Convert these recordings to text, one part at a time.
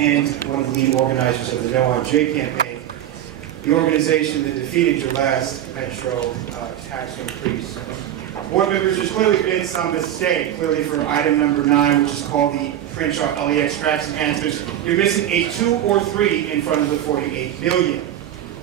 and one of the lead organizers of the No on J campaign, the organization that defeated your last Metro tax increase. Board members, there's clearly been some mistake, clearly for item number 9, which is called the Crenshaw LAX tax enhancements. You're missing a 2 or 3 in front of the 48 million.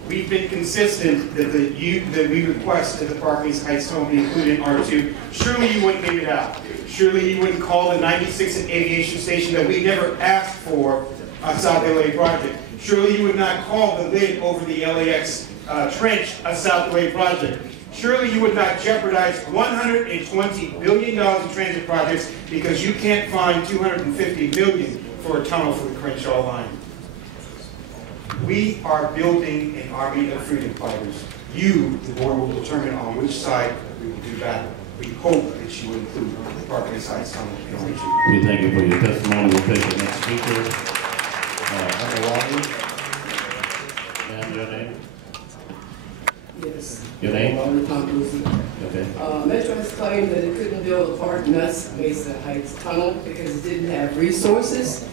We've been consistent that we request that the Park-Mesa Heights Tunnel be included in R2. Surely you wouldn't leave it out. Surely you wouldn't call the 96th Aviation Station that we never asked for a South LA project. Surely you would not call the lid over the LAX trench a South LA project. Surely you would not jeopardize $120 billion in transit projects because you can't find $250 million for a tunnel for the Crenshaw line. We are building an army of freedom fighters. You, the board, will determine on which side we will do battle. We hope that you will include the Park-Mesa Heights tunnel in R2. We thank you for your testimony. We'll take the next speaker. And your name? Yes. Your name? Okay. Metro has claimed that it couldn't build a Park-Mesa Heights tunnel because it didn't have resources.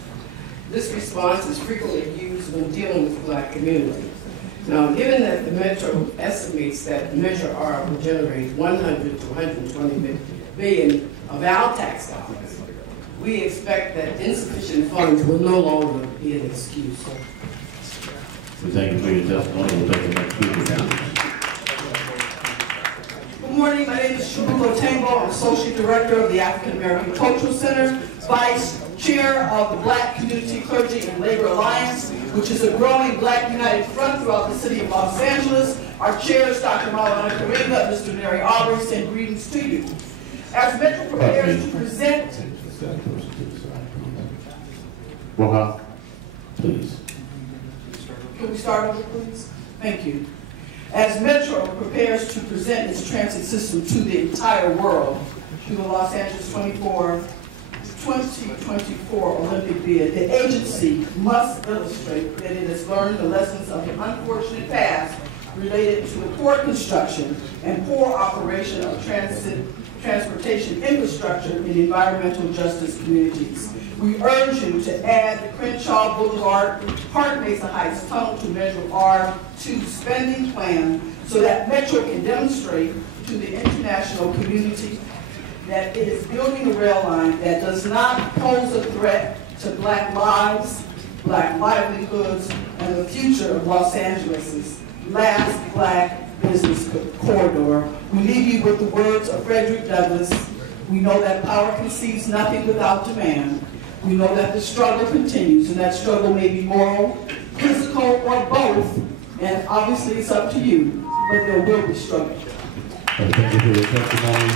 This response is frequently used when dealing with the Black community. Now, given that the Metro estimates that Measure R will generate 100 to 120 billion of our tax dollars, we expect that insufficient funds will no longer be an excuse. We thank you for your testimony. We'll take the next speaker. Good morning. My name is Shubham Otengo. I'm Associate Director of the African American Cultural Center, Vice Chair of the Black Community Clergy and Labor Alliance, which is a growing Black United Front throughout the city of Los Angeles. Our chair is Dr. Maulana Karinga. Mr. Mary Aubrey, send greetings to you. As Metro prepares to present... Please. Can we start over, please? Thank you. As Metro prepares to present its transit system to the entire world through the Los Angeles 2024 Olympic bid, the agency must illustrate that it has learned the lessons of the unfortunate past related to the poor construction and poor operation of transportation infrastructure in environmental justice communities. We urge you to add the Crenshaw Boulevard Park-Mesa Heights Tunnel to Measure R2 spending plan so that Metro can demonstrate to the international community that it is building a rail line that does not pose a threat to Black lives, Black livelihoods, and the future of Los Angeles' last Black business corridor. We leave you with the words of Frederick Douglass. We know that power conceives nothing without demand. We know that the struggle continues, and that struggle may be moral, physical, or both, and obviously it's up to you, but there will be struggle. Thank you for your testimony.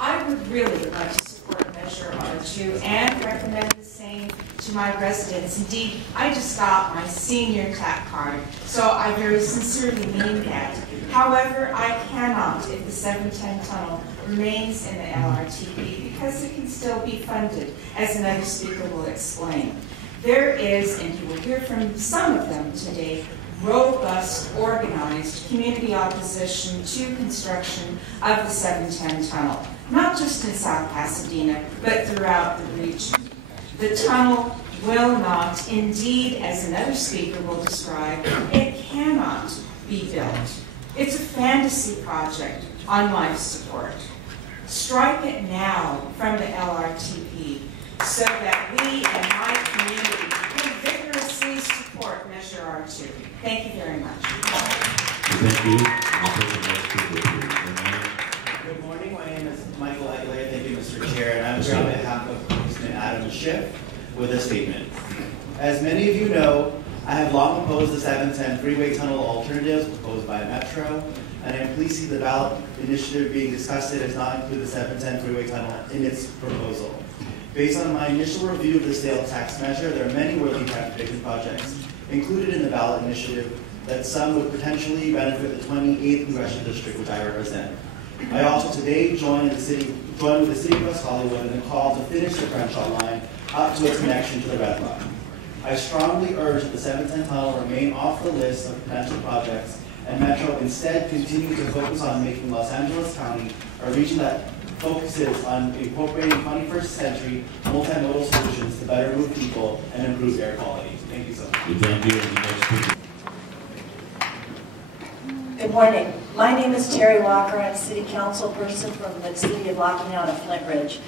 I would really like to support Measure R2 and recommend the same to my residents. Indeed, I just got my senior TAP card, so I very sincerely mean that. However, I cannot if the 710 tunnel remains in the LRTP because it can still be funded, as another speaker will explain. There is, and you will hear from some of them today, robust, organized community opposition to construction of the 710 tunnel, not just in South Pasadena, but throughout the region. The tunnel will not, indeed, as another speaker will describe, it cannot be built. It's a fantasy project on life support. Strike it now from the LRTP so that we and my community can vigorously support Measure R2. Thank you very much. Thank you. Good morning. My name is Michael Egley. Thank you, Mr. Chair. And I'm here on behalf of Congressman Adam Schiff with a statement. As many of you know, I have long opposed the 710 freeway tunnel alternatives proposed by Metro, and I'm pleased to see the ballot initiative being discussed today does not include the 710 freeway tunnel in its proposal. Based on my initial review of the sales tax measure, there are many worthy transportation projects included in the ballot initiative that some would potentially benefit the 28th Congressional District, which I represent. I also today joined with the City of West Hollywood in a call to finish the Crenshaw line up to its connection to the Red Line. I strongly urge that the 710 tunnel remain off the list of potential projects and Metro instead continue to focus on making Los Angeles County a region that focuses on incorporating 21st century multimodal solutions to better move people and improve air quality. Thank you so much. We thank you. And the next speaker. Good morning. My name is Terry Walker. I'm City Council person from the City of La Cañada, Flint Ridge.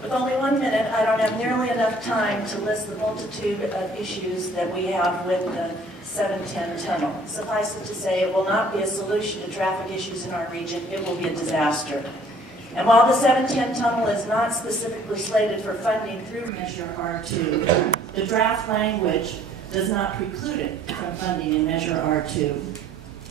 With only 1 minute, I don't have nearly enough time to list the multitude of issues that we have with the 710 tunnel. Suffice it to say, it will not be a solution to traffic issues in our region. It will be a disaster. And while the 710 tunnel is not specifically slated for funding through Measure R2, the draft language does not preclude it from funding in Measure R2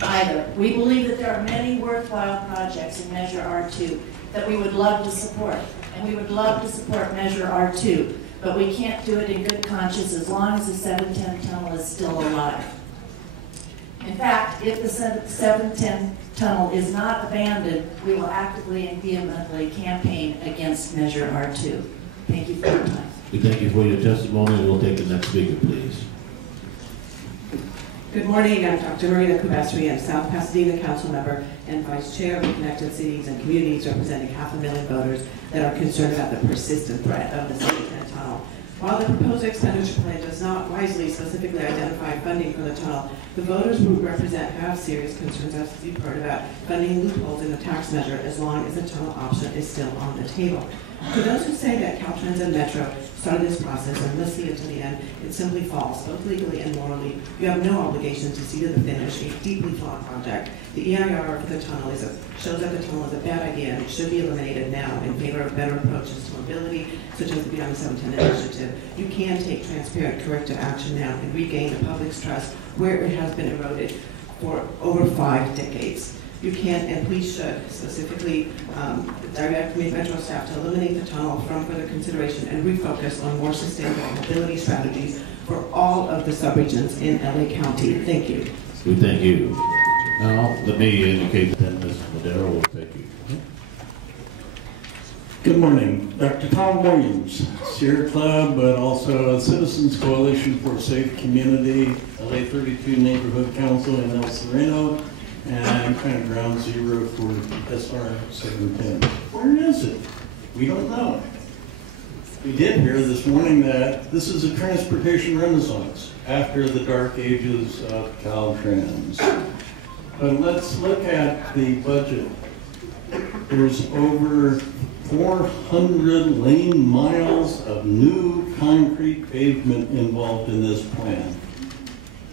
either. We believe that there are many worthwhile projects in Measure R2 that we would love to support. And we would love to support Measure R2, but we can't do it in good conscience as long as the 710 tunnel is still alive. In fact, if the 710 tunnel is not abandoned, we will actively and vehemently campaign against Measure R2. Thank you for your time. We thank you for your testimony. We'll take the next speaker, please. Good morning, I'm Dr. Marina Kubasri. I'm South Pasadena Council Member and Vice Chair of the Connected Cities and Communities, representing 500,000 voters that are concerned about the persistent threat of the 710 tunnel. While the proposed expenditure plan does not wisely specifically identify funding for the tunnel, the voters we represent have serious concerns, as you've heard, about funding loopholes in the tax measure as long as the tunnel option is still on the table. To those who say that Caltrans and Metro started this process and must see it to the end, it's simply false, both legally and morally. You have no obligation to see to the finish a deeply flawed project. The EIR for the tunnel shows that the tunnel is a bad idea and it should be eliminated now in favor of better approaches to mobility, such as the Beyond 710 initiative. You can take transparent corrective action now and regain the public's trust where it has been eroded for over 5 decades. You can and please should specifically direct Metro staff to eliminate the tunnel from further consideration and refocus on more sustainable mobility strategies for all of the subregions in LA County. Thank you. We thank you. Now, let me indicate that Ms. Madero will take you. Good morning. Dr. Tom Williams, Sierra Club, but also Citizens Coalition for a Safe Community, LA 32 Neighborhood Council in El Sereno, and I'm kind of ground zero for SR 710. Where is it? We don't know. We did hear this morning that this is a transportation renaissance after the dark ages of Caltrans. But let's look at the budget. There's over 400 lane miles of new concrete pavement involved in this plan.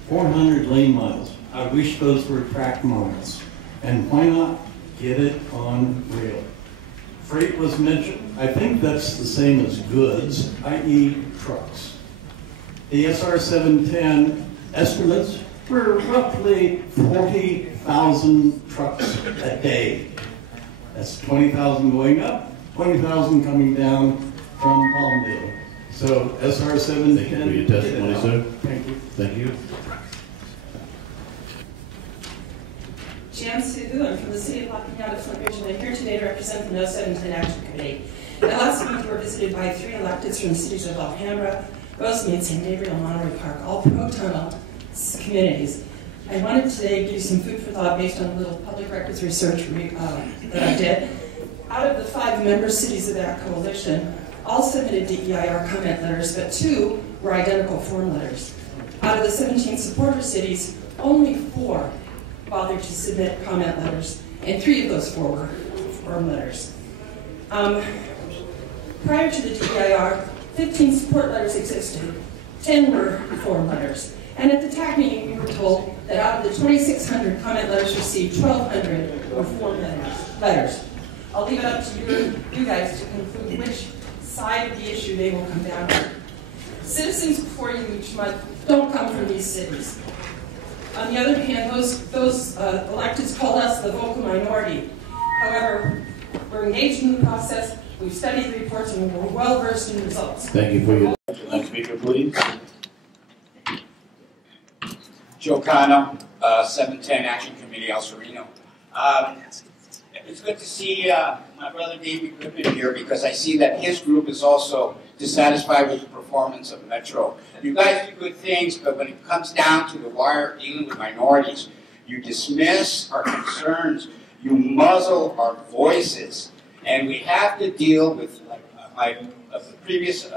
400 lane miles. I wish those were track miles. And why not get it on rail? Freight was mentioned. I think that's the same as goods, i.e. trucks. The SR 710 estimates were roughly 40,000 trucks a day. That's 20,000 going up, 20,000 coming down from Palmdale. So SR 710. Thank you for your testimony, sir. Thank you. Thank you. Jan Sugu, I'm from the City of La Cañada, Flint Ridge, and I'm here today to represent the No 710 Action Committee. And last week we were visited by 3 electeds from the cities of Alhambra, Rosemead, San Gabriel, and Monterey Park, all pro-tunnel communities. I wanted today to give you some food for thought based on a little public records research that I did. Out of the 5 member cities of that coalition, all submitted DEIR comment letters, but 2 were identical form letters. Out of the 17 supporter cities, only 4 bothered to submit comment letters, and 3 of those 4 were form letters. Prior to the DEIR, 15 support letters existed, 10 were form letters. And at the TAC meeting, we were told that out of the 2,600 comment letters received, 1,200 were form letters. I'll leave it up to you guys to conclude which side of the issue they will come down to. Citizens before you each month don't come from these cities. On the other hand, those electeds call us the vocal minority. However, we're engaged in the process, we've studied the reports, and we're well versed in the results. Thank you for your next speaker, please. Joe Cano, 710 Action Committee, El Sereno. It's good to see my brother David Goodman here because I see that his group is also dissatisfied with the performance of Metro. You guys do good things, but when it comes down to the wire dealing with minorities, you dismiss our concerns, you muzzle our voices, And we have to deal with, like my previous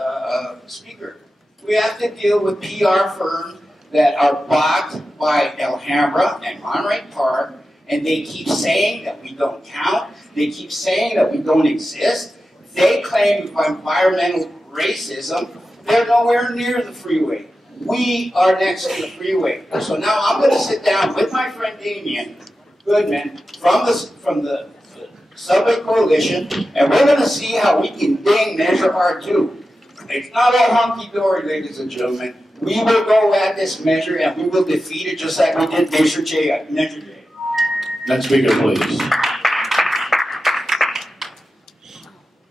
speaker, we have to deal with PR firms that are bought by Alhambra and Monterey Park, and they keep saying that we don't count. They keep saying that we don't exist. They claim environmental racism. They're nowhere near the freeway. We are next to the freeway. So now I'm going to sit down with my friend Damien Goodman from the Subway Coalition, and we're going to see how we can dang Measure R2. It's not all hunky-dory, ladies and gentlemen. We will go at this measure, and we will defeat it just like we did Measure J. Next speaker, please.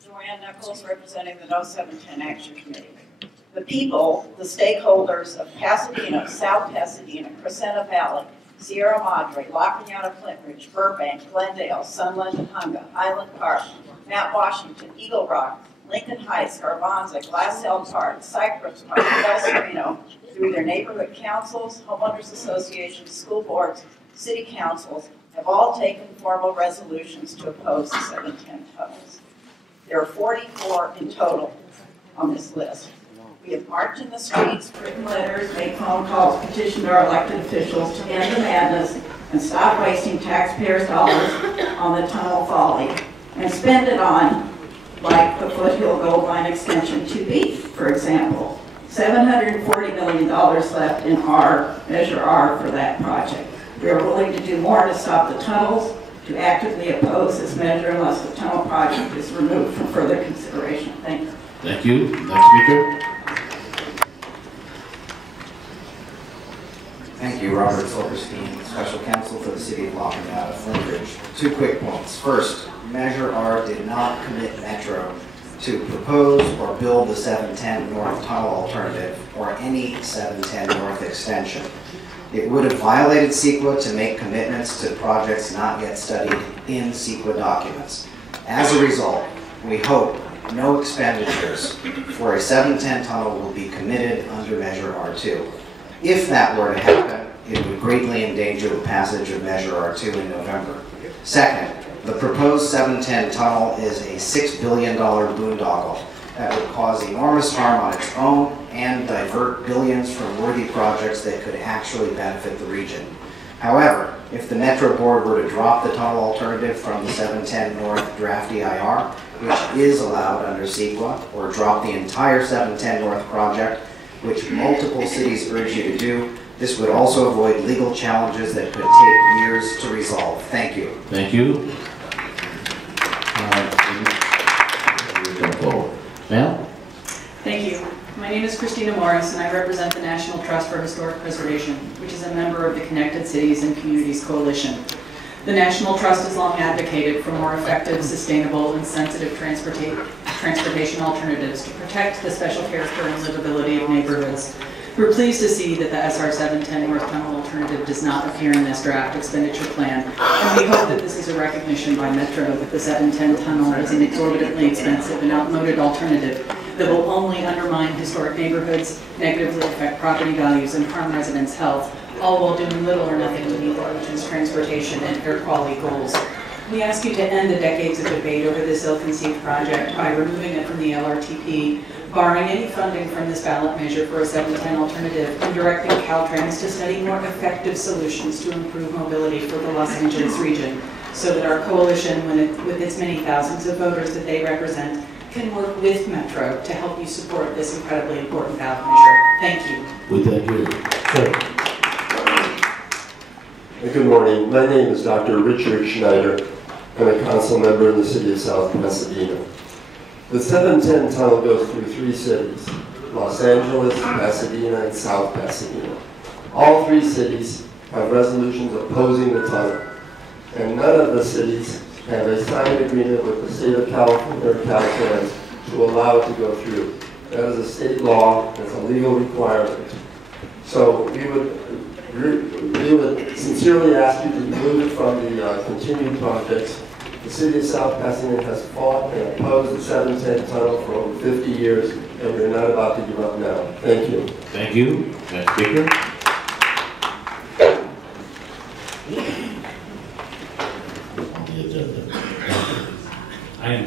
Joanne Nichols, representing the No 710 Action Committee. The people, the stakeholders of Pasadena, South Pasadena, Crescenta Valley, Sierra Madre, La Cañada, Flint Ridge, Burbank, Glendale, Sunland and Hunga, Highland Park, Mount Washington, Eagle Rock, Lincoln Heights, Garvanza, Glass Hill Park, Cypress Park, El Sereno, through their neighborhood councils, homeowners associations, school boards, city councils, have all taken formal resolutions to oppose the 710 tunnels. There are 44 in total on this list. We have marched in the streets, written letters, made phone calls, petitioned our elected officials to end the madness and stop wasting taxpayers' dollars on the tunnel folly and spend it on, like the Foothill Gold Line Extension 2B, for example. $740 million left in Measure R for that project. We are willing to do more to stop the tunnels, to actively oppose this measure unless the tunnel project is removed from further consideration. Thank you. Thank you. Next speaker. Thank you, Robert Silverstein, Special Counsel for the City of La Cañada, Flint Ridge. 2 quick points. First, Measure R did not commit Metro to propose or build the 710 North Tunnel alternative or any 710 North extension. It would have violated CEQA to make commitments to projects not yet studied in CEQA documents. As a result, we hope no expenditures for a 710 tunnel will be committed under Measure R2. If that were to happen, it would greatly endanger the passage of Measure R2 in November. Second, the proposed 710 tunnel is a $6 billion boondoggle that would cause enormous harm on its own and divert billions from worthy projects that could actually benefit the region. However, if the Metro Board were to drop the tunnel alternative from the 710 North draft EIR, which is allowed under CEQA, or drop the entire 710 North project, which multiple cities urge you to do, this would also avoid legal challenges that could take years to resolve. Thank you. Thank you. Come forward. Ma'am? Thank you. My name is Christina Morris, and I represent the National Trust for Historic Preservation, which is a member of the Connected Cities and Communities Coalition. The National Trust has long advocated for more effective, sustainable, and sensitive transportation alternatives to protect the special character and livability of neighborhoods. We're pleased to see that the SR 710 North Tunnel alternative does not appear in this draft expenditure plan, and we hope that this is a recognition by Metro that the 710 tunnel is an exorbitantly expensive and outmoded alternative that will only undermine historic neighborhoods, negatively affect property values, and harm residents' health, all while doing little or nothing to meet the region's transportation and air quality goals. We ask you to end the decades of debate over this ill-conceived project by removing it from the LRTP, barring any funding from this ballot measure for a 710 alternative, and directing Caltrans to study more effective solutions to improve mobility for the Los Angeles region, so that our coalition, with its many thousands of voters that they represent, can work with Metro to help you support this incredibly important ballot measure. Thank you. We thank you. Good morning. My name is Dr. Richard Schneider. I'm a council member in the city of South Pasadena. The 710 tunnel goes through 3 cities, Los Angeles, Pasadena, and South Pasadena. All 3 cities have resolutions opposing the tunnel, and none of the cities have a signed agreement with the state of California or Caltrans to allow it to go through. That is a state law, it's a legal requirement. So we would sincerely ask you to remove it from the continued projects. The city of South Pasadena has fought and opposed the 710 tunnel for over 50 years, and we're not about to give up now. Thank you. Thank you. Next speaker. I am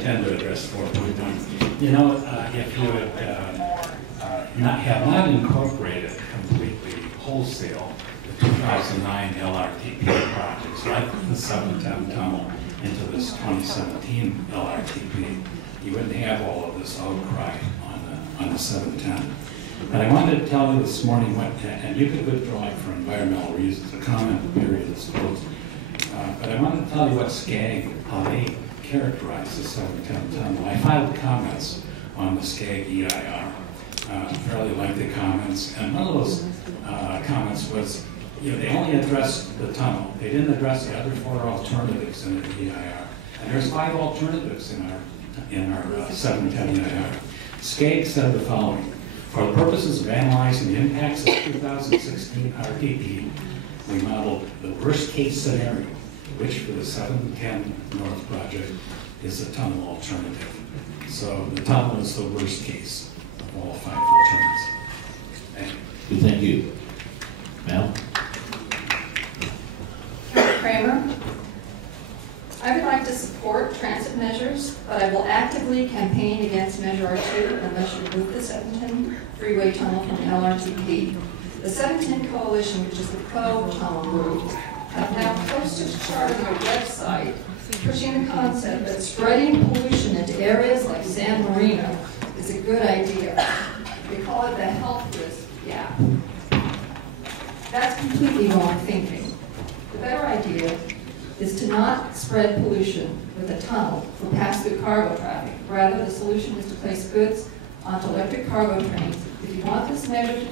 the 2009 LRTP projects, right from the 710 tunnel into this 2017 LRTP, you wouldn't have all of this outcry on the 710. But I wanted to tell you this morning what, and you could withdraw it for environmental reasons, the comment period is closed. But I wanted to tell you what SCAG, how they characterize the 710 tunnel. I filed comments on the SCAG EIR, fairly lengthy comments, and one of those comments was, you know, they only addressed the tunnel. They didn't address the other 4 alternatives in the EIR. And there's 5 alternatives in our 710 EIR. SCAG said the following: for the purposes of analyzing the impacts of 2016 RTP, we modeled the worst case scenario, which for the 710 North project is a tunnel alternative. So the tunnel is the worst case of all 5 alternatives. Thank you. Thank you. Mel? Kramer. I would like to support transit measures, but I will actively campaign against Measure R2 unless you remove the 710 freeway tunnel from the LRTP. The 710 Coalition, which is the pro-tunnel group, have now posted a chart on their website pushing the concept that spreading pollution into areas like San Marino is a good idea. They call it the health risk gap. That's completely wrong thinking. The better idea is to not spread pollution with a tunnel for pass-through cargo traffic. Rather, the solution is to place goods onto electric cargo trains. If you want this measure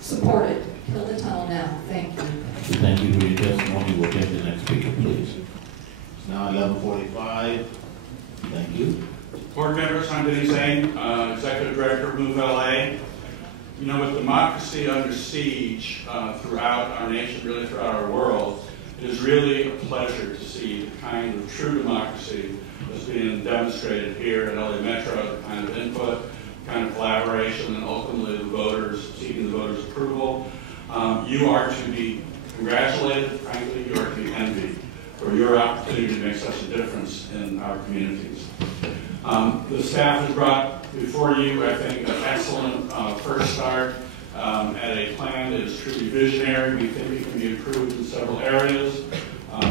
supported, kill the tunnel now. Thank you. Thank you for your testimony. We'll take the next speaker, please. It's now 11:45. Thank you. Board members, I'm Denny Zane, Executive Director of Move LA. You know, with democracy under siege throughout our nation, really throughout our world, it is really a pleasure to see the kind of true democracy that's being demonstrated here at LA Metro, the kind of input, kind of collaboration, and ultimately the voters, seeking the voters' approval. You are to be congratulated, frankly, you are to be envied for your opportunity to make such a difference in our communities. The staff has brought before you, I think, an excellent first start at a plan that is truly visionary. We think it can be improved in several areas.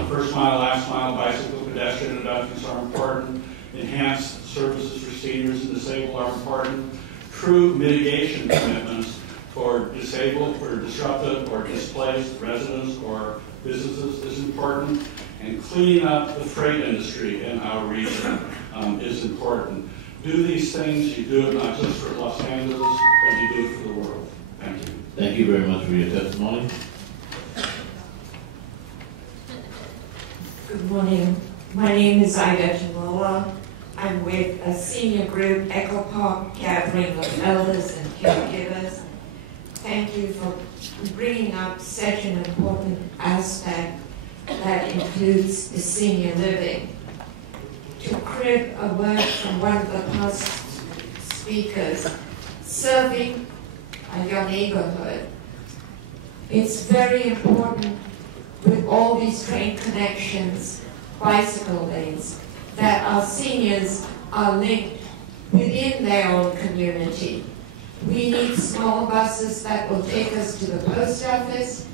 First mile, last mile, bicycle, pedestrian inductions are important. Enhanced services for seniors and disabled are important. True mitigation commitments for disabled, for disrupted or displaced residents or businesses is important. And cleaning up the freight industry in our region is important. Do these things, you do it not just for Los Angeles, but you do it for the world. Thank you. Thank you very much for your testimony. Good morning. My name is Ida Jalola. I'm with a senior group, Echo Park, gathering of elders and caregivers. Thank you for bringing up such an important aspect that includes the senior living. To crib a word from one of the past speakers, serving your neighborhood. It's very important with all these train connections, bicycle lanes, that our seniors are linked within their own community. We need small buses that will take us to the post office,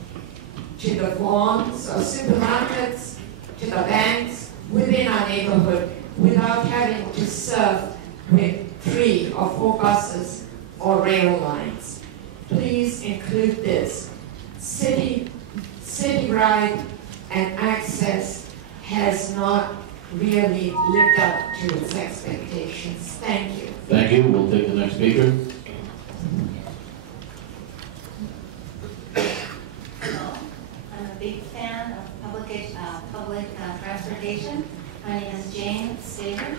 to the farms or supermarkets, to the banks within our neighborhood without having to serve with 3 or 4 buses or rail lines. Please include this. City ride and access has not really lived up to its expectations. Thank you. Thank you. We'll take the next speaker. I'm a big fan of public transportation. My name is Jane Staver.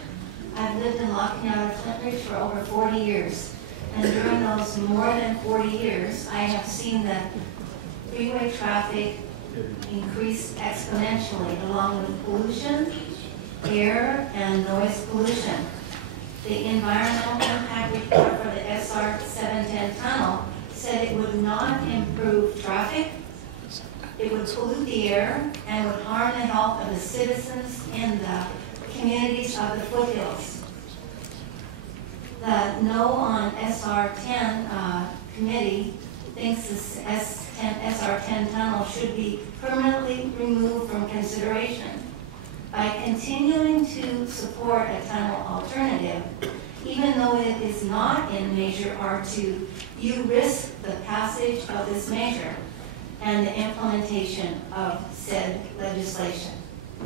I've lived in La Cañada, Flint Ridge for over 40 years. And during those more than 40 years, I have seen that freeway traffic increase exponentially along with pollution, air, and noise pollution. The environmental impact report for the SR 710 tunnel said it would not improve traffic, it would pollute the air, and would harm the health of the citizens in the communities of the foothills. The No on SR 10 committee thinks the SR10 tunnel should be permanently removed from consideration. By continuing to support a tunnel alternative, even though it is not in Measure R2, you risk the passage of this measure and the implementation of said legislation.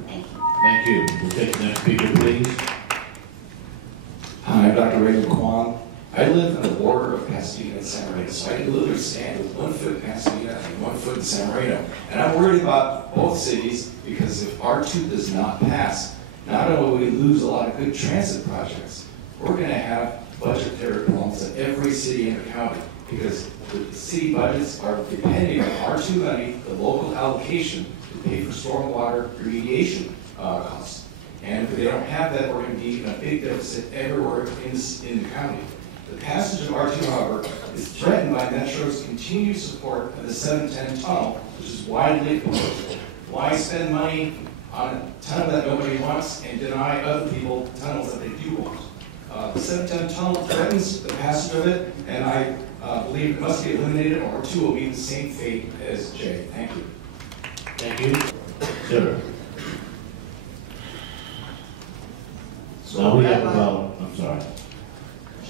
Thank you. Thank you. We'll take the next speaker, please. Hi, I'm Dr. Raymond Kwan. I live on the border of Pasadena and San Marino, so I can literally stand with 1 foot in Pasadena and 1 foot in San Marino. And I'm worried about both cities because if R2 does not pass, not only will we lose a lot of good transit projects, we're going to have budgetary problems in every city in the county because the city budgets are depending on R2 money, the local allocation, to pay for stormwater remediation costs. And if they don't have that, we're going to be in a big deficit everywhere in the county. The passage of R2, however, is threatened by Metro's continued support of the 710 tunnel, which is widely opposed. Why spend money on a tunnel that nobody wants and deny other people tunnels that they do want? The 710 tunnel threatens the passage of it, and I believe it must be eliminated, or R2 will be the same fate as J. Thank you. Thank you. Sir. Now we have about, I'm sorry.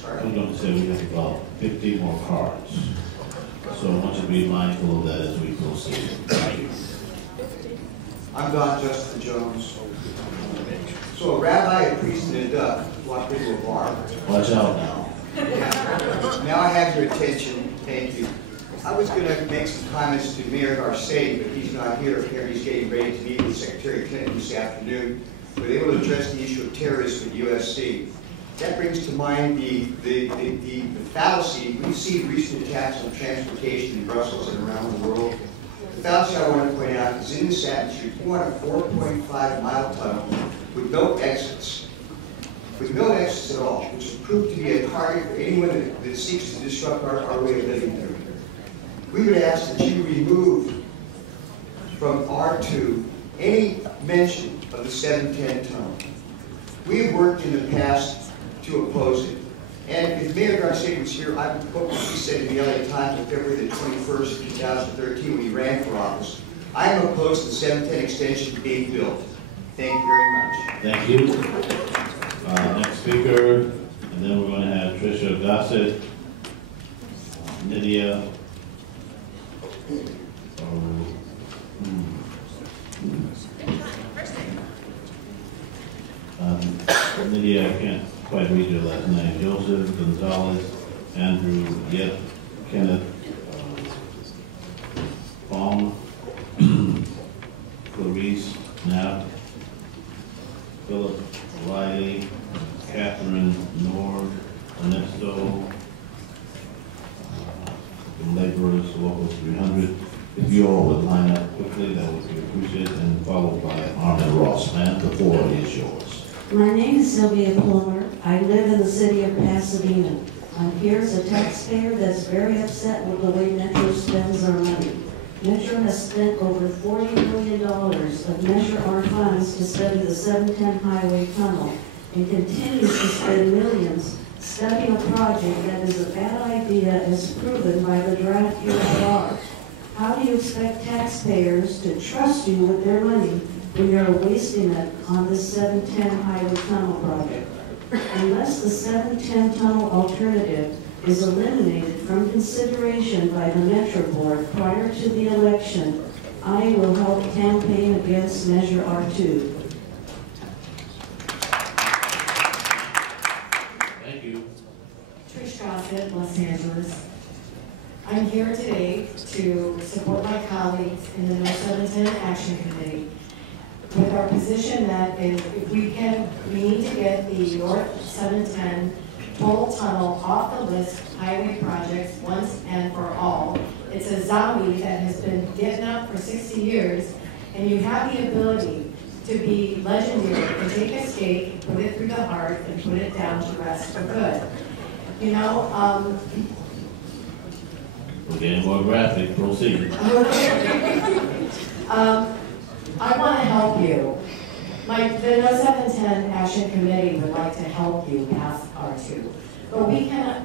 I was going to say we have about 50 more cards. So I want you to be mindful of that as we proceed. Thank you. I'm Don Justin Jones. So a rabbi, a priest, and a duck walked into a bar. Watch out now. Now I have your attention. Thank you. I was going to make some comments to Mayor Garcetti, but he's not here. Apparently he's getting ready to meet with Secretary Clinton this afternoon. We're able to address the issue of terrorism at USC. That brings to mind the fallacy. We've seen recent attacks on transportation in Brussels and around the world. The fallacy I want to point out is in this atmosphere, you want a 4.5-mile tunnel with no exits. With no exits at all, which would prove to be a target for anyone that seeks to disrupt our way of living there. We would ask that you remove from R2 any mention of the 710 tunnel. We have worked in the past to oppose it. And if Mayor Garcetti was here, I would quote what he said in the LA Times on February the 21st, 2013, when he ran for office. I am opposed to the 710 extension being built. Thank you very much. Thank you. Next speaker, and then we're going to have Tricia Gossett, Nydia. Nydia, I can't quite read your last name. Joseph Gonzalez, Andrew Yet, Kenneth Baum, Clarice Knapp, Philip Riley, Catherine Nord, Ernesto, laborers, local 300. If you all would line up quickly, that would be appreciated, and followed by Armin Ross. Ma'am, the floor is yours. My name is Sylvia Plummer. I live in the city of Pasadena. I'm here as a taxpayer that's very upset with the way Metro spends our money. Metro has spent over $40 million of Measure R funds to study the 710 highway tunnel and continues to spend millions studying a project that is a bad idea as proven by the draft UIR. How do you expect taxpayers to trust you with their money when you're wasting it on this 710 highway tunnel project? Unless the 710 tunnel alternative is eliminated from consideration by the Metro Board prior to the election, I will help campaign against Measure R2. Thank you. Trish Gossett, Los Angeles. I'm here today to support my colleagues in the No 710 Action Committee with our position that if we need to get the North 710 total tunnel off the list of highway projects once and for all. It's a zombie that has been getting up for 60 years, and you have the ability to be legendary and take a stake, put it through the heart, and put it down to rest for good. You know, we're getting more graphic. Proceed. I want to help you. The No 710 Action Committee would like to help you pass R2, but we can't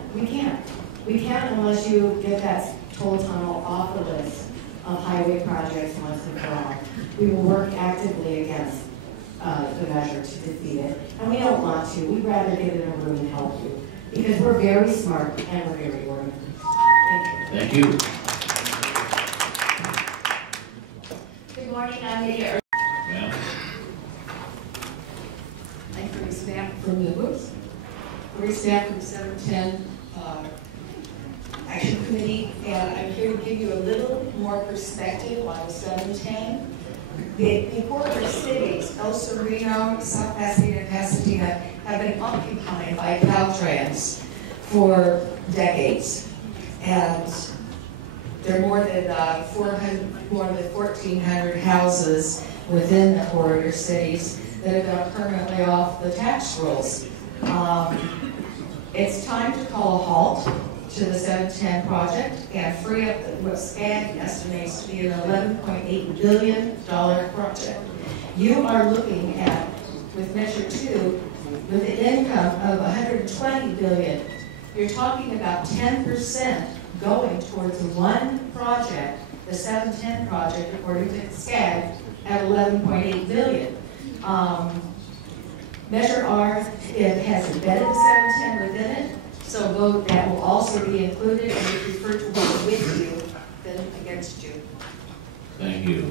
unless you get that toll tunnel off the list of highway projects once and for all. We will work actively against the measure to defeat it, and we don't want to. We'd rather get in a room and help you, because we're very smart and we're very organized. Thank you. Good morning, I'm Lydia. I'm Grace Knapp from the Woods. Grace Knapp from 710 Action Committee, and I'm here to give you a little more perspective on the 710. The corridor cities, El Sereno, South Pasadena, and Pasadena, have been occupied by Caltrans for decades. And there are more than 1,400 houses within the corridor cities that have gone permanently off the tax rolls. It's time to call a halt to the 710 project and free up what SCAG estimates to be an $11.8 billion project. You are looking at, with Measure 2, with an income of $120 billion, you're talking about 10% going towards one project, the 710 project, according to SCAG, at $11.8 billion. Measure R, it has embedded 710 within it, so that will also be included, and we prefer to work with you than against you. Thank you.